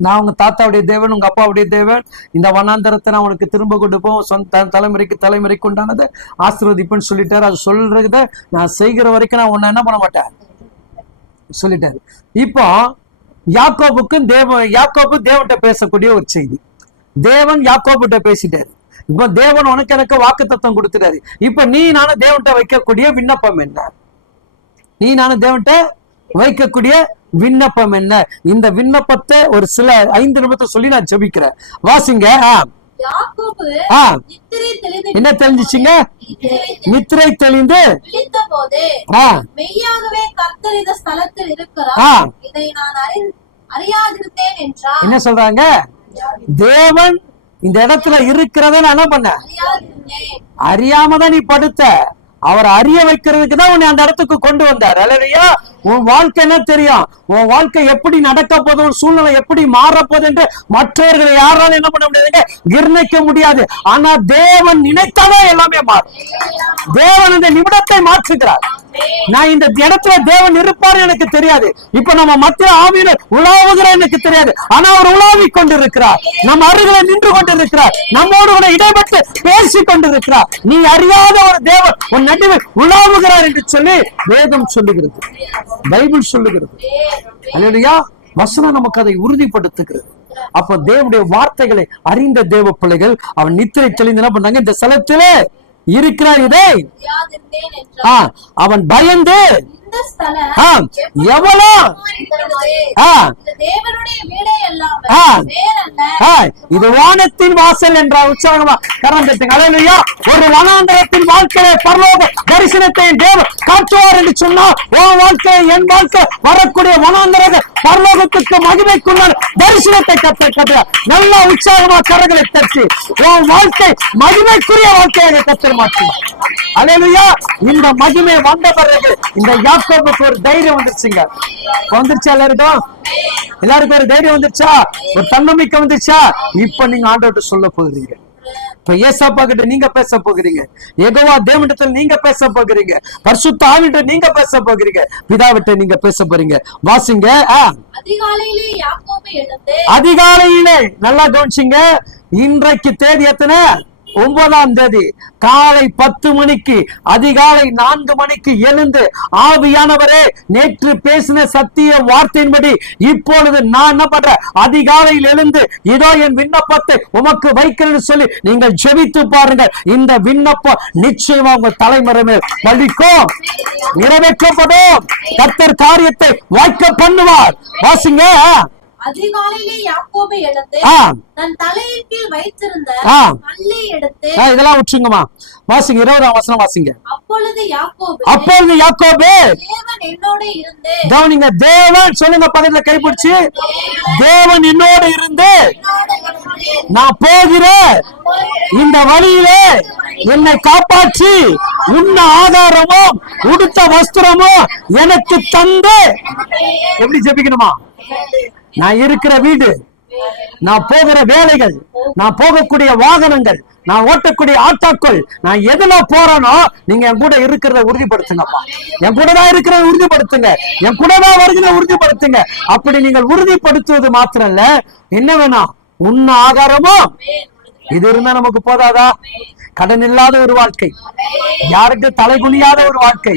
நான் உங்க தாத்தாவுடைய தேவன், உங்க அப்பாவுடைய தேவன், இந்த வனாந்தரத்தை நான் உனக்கு திரும்ப கொடுப்போம், சொந்த தலைமுறைக்கு உண்டானதை ஆசீர்வதிப்புன்னு சொல்லிட்டாரு. அது சொல்றத நான் செய்கிற வரைக்கும் நான் உன்னை என்ன பண்ண மாட்டேன் சொல்லிட்டாரு. இப்போ யாக்கோபு தேவன்கிட்ட பேசக்கூடிய ஒரு செய்தி. தேவன் யாக்கோபுட்ட பேசிட்டாரு. இப்ப தேவன் உனக்கு எனக்கு வாக்கு தத்துவம் கொடுத்துட்டாரு. இப்ப நீ நானும் தேவன்கிட்ட வைக்கக்கூடிய விண்ணப்பம் என்ன? நீ நானும் தேவன்கிட்ட வைக்கக்கூடிய விண்ணப்பம் என்ன? இந்த விண்ணப்பத்தை ஒரு சில 5 நிமிடத்தை சொல்லி நான் ஜெபிக்கிறேன். வாசிங்க. என்ன தெரிஞ்சிச்சுங்க? நித்திரை தெளிந்து என்ன சொல்றாங்க? தேவன் இந்த இடத்துல இருக்கிறத நான் என்ன பண்ண? அறியாமதான் நீ படுத்த. அவர் அறிய வைக்கிறதுக்கு தான் உன்னை அந்த இடத்துக்கு கொண்டு வந்தார். அல்லேலூயா. உன் வாழ்க்கை என்ன தெரியும்? உன் வாழ்க்கை எப்படி நடக்க போது, உன் சூழ்நிலை எப்படி மாறப்போது என்று மற்றவர்களை யாராலும் என்ன பண்ண முடியாதுங்க, நிர்ணயிக்க முடியாது. ஆனா தேவன் நினைத்தாவே எல்லாமே மாறும். தேவன் இந்த நிமிடத்தை மாற்றுகிறார். நான் இந்த இடத்துல தேவன் இருப்பாரு எனக்கு தெரியாது. இப்ப நம்ம மத்திய ஆவியில உலாவுகிற எனக்கு தெரியாது. ஆனா அவர் உலாவிக் கொண்டிருக்கிறார், நம்ம அருகில நின்று கொண்டிருக்கிறார், நம்மோடு கூட இடைப்பட்டு பேசிக் கொண்டிருக்கிறார். நீ அறியாத ஒரு தேவன் உன் நடுவில் உலாவுகிறார் என்று சொல்லி வேதம் சொல்லுகிறது, பைபிள் சொல்லுகிறது. அல்லேலூயா. வசனம் நமக்கு அதை உறுதிப்படுத்துகிறது. அப்ப தேவனுடைய வார்த்தைகளை அறிந்த தேவ பிள்ளைகள் அவன் நித்திரை தெளிந்து என்ன பண்ணாங்க? இந்த ஸ்தலத்திலே இருக்கிறார் இதை அவன் பயந்து இந்த ஸ்தலம் ஆ, எவ்வளோ இருக்கிறது. ஆ, இது தேவனுடைய வீடே அல்லாமல் ஆ. வேறல்ல. ஆ, இது வானத்தின் வாசல் என்ற உற்சாகமா கரம் தட்டுங்க. அல்லேலூயா. ஒரு வனாந்தரத்தின் வாழ்க்கையை பரலோக தரிசனத்தை தேவன் காட்டுவார் என்று சொன்னால் உன் வாழ்க்கை என் வாழ்க்கை வரக்கூடிய வனாந்தர பரலோகத்துக்கு மகிமைக்குள்ள தரிசனத்தை கத்த நல்ல உற்சாகமா கரங்களை தட்டி உன் வாழ்க்கை மகிமைக்குரிய வாழ்க்கையை கத்த மாற்றுவார். அல்லேலூயா. இந்த மகிமை வந்த பிறகு இந்த யாக்கோபுக்கு ஒரு தைரியம் வந்துருச்சுங்க. வந்துருச்சா எல்லாருக்கும் ஒரு தைரியம் வந்துருச்சா, ஒரு தன்னம்பிக்கை வந்துருச்சா? இப்ப நீங்க ஆண்டவர்கிட்ட சொல்ல போகிறீங்க. இப்ப ஏசாப்பா கிட்ட நீங்க பேச போகிறீங்க, யெகோவா தேவனிடத்தில் நீங்க பேச போகிறீங்க, பரிசுத்த ஆவியிட்ட நீங்க பேச போகிறீங்க, பிதாவிட்ட நீங்க பேச போறீங்க. வாசிங்க. அதிகாலையிலே யாக்கோபு எழுந்து. அதிகாலையிலே நல்லா கவனிச்சிங்க. இன்றைக்கு தேதி எத்தனை? 9ஆம் தேதி காலை 10 மணிக்கு அதிகாலை 4 மணிக்கு எழுந்து ஆவியானவரே நேற்று பேசின சத்திய வார்த்தையின்படி இப்பொழுது நான் என்ன பண்றேன்? அதிகாலையில் எழுந்து இதோ என் விண்ணப்பத்தை உமக்கு வைக்கிறேன்னு சொல்லி நீங்கள் ஜெபித்து பாருங்க. இந்த விண்ணப்பம் நிச்சயமா உங்க தலைமுறை பலிக்கும், நிறைவேற்றப்படும். கர்த்தர் காரியத்தை வாய்க்க பண்ணுவார். வாசிங்க. அதிகாலையிலே யாக்கோபு எழுந்து தன் தலையின் கீழ் வைத்திருந்த கல்லை எடுத்து. இதெல்லாம் விட்டுருங்கம்மா. வாசிங்க. 20ஆம் வசனம் வாசிங்க. அப்பொழுது யாக்கோபு தேவன் என்னோட இருந்து. கவனிங்க. தேவன் சொல்லுங்க, பக்கத்துல கைப்பிடிச்சு. தேவன் என்னோட இருந்து நான் போகிற இந்த வழியிலே என்னை காப்பாற்றி உண்ண ஆதாரமும் உடுத்த வஸ்திரமும் எனக்கு தந்து. எப்படி ஜெபிக்கணுமா? நான் இருக்கிற வீடு, நான் போகிற வேலைகள், நான் போகக்கூடிய வாகனங்கள், நான் ஓட்டக்கூடிய ஆட்டோக்கள், நான் எதுல போறேனோ நீங்க என் கூட இருக்கிறத உறுதிப்படுத்துங்கப்பா. என் கூட தான் இருக்கிறத உறுதிப்படுத்துங்க, என் கூட தான் வருகிறத உறுதிப்படுத்துங்க. அப்படி நீங்கள் உறுதிப்படுத்துவது மாத்திரம் இல்ல, என்ன வேணும்? உண்ண ஆகாரமும் இது இருந்தா நமக்கு போதாதா? கடன் இல்லாத ஒரு வாழ்க்கை, யாருக்கு தலை குனியாத ஒரு வாழ்க்கை,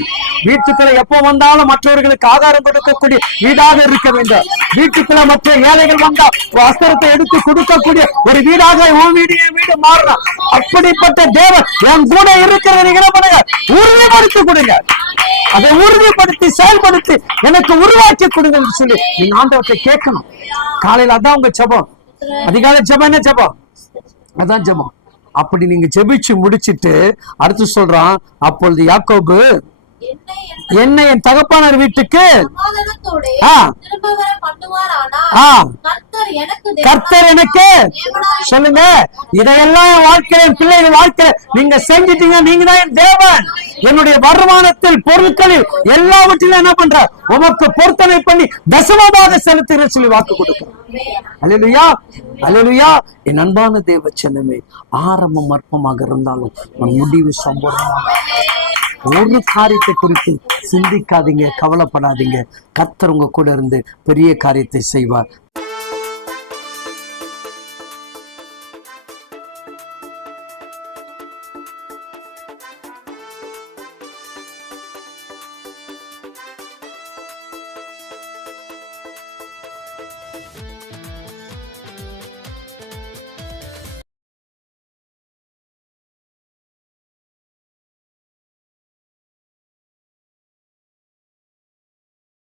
வீட்டுக்குள்ள எப்போ வந்தாலும் மற்றவர்களுக்கு ஆதாரம் கொடுக்கக்கூடிய வீடாக இருக்க வேண்டும். வீட்டுக்குள்ள மற்ற ஏழைகள் வந்தா வஸ்திரத்தை எடுத்து கொடுக்கக்கூடிய ஒரு வீடாக உன் வீடு என் வீடு மாறலாம். அப்படிப்பட்ட தேவன் என் கூட இருக்கிறத நீங்க என்ன பண்ணுங்க? உறுதிப்படுத்தி கொடுங்க. அதை உறுதிப்படுத்தி செயல்படுத்தி எனக்கு உருவாக்கி கொடுங்கன்னு சொல்லி நீங்க ஆண்டவர்கிட்ட கேட்கணும். காலையில அதான் உங்க ஜெபம். அதிகாலை ஜெபம் என்ன ஜெபம்? அதான் ஜெபம். அப்படி நீங்க ஜெபிச்சு முடிச்சிட்டு அடுத்து சொல்றான், அப்பொழுது யாக்கோபு என்னை என் தகப்பனார் வீட்டுக்கு கர்த்தர் எனக்கு சொல்லுங்க. இதையெல்லாம் என் வாழ்க்கையில என் பிள்ளைகள் வாழ்க்கையில நீங்க செஞ்சிட்டீங்க. நீங்க தான் என் தேவன். என்னுடைய வருமானத்தில் பொருட்களில் எல்லாவற்றிலும் என்ன பண்ற? உமக்கு பொருத்தனை பண்ணி தசமமாக செலுத்துகிற சொல்லி வாக்கு கொடுக்கிறேன். அல்லேலூயா, அல்லேலூயா. என் அன்பான தேவ ஜனமே, ஆரம்பம் அற்பமாக இருந்தாலும் உன் முடிவு சம்பூர்ணமாக. ஒரு காரியத்தை குறித்து சிந்திக்காதீங்க, கவலைப்படாதீங்க. கர்த்தர் உங்க கூட இருந்து பெரிய காரியத்தை செய்வார்.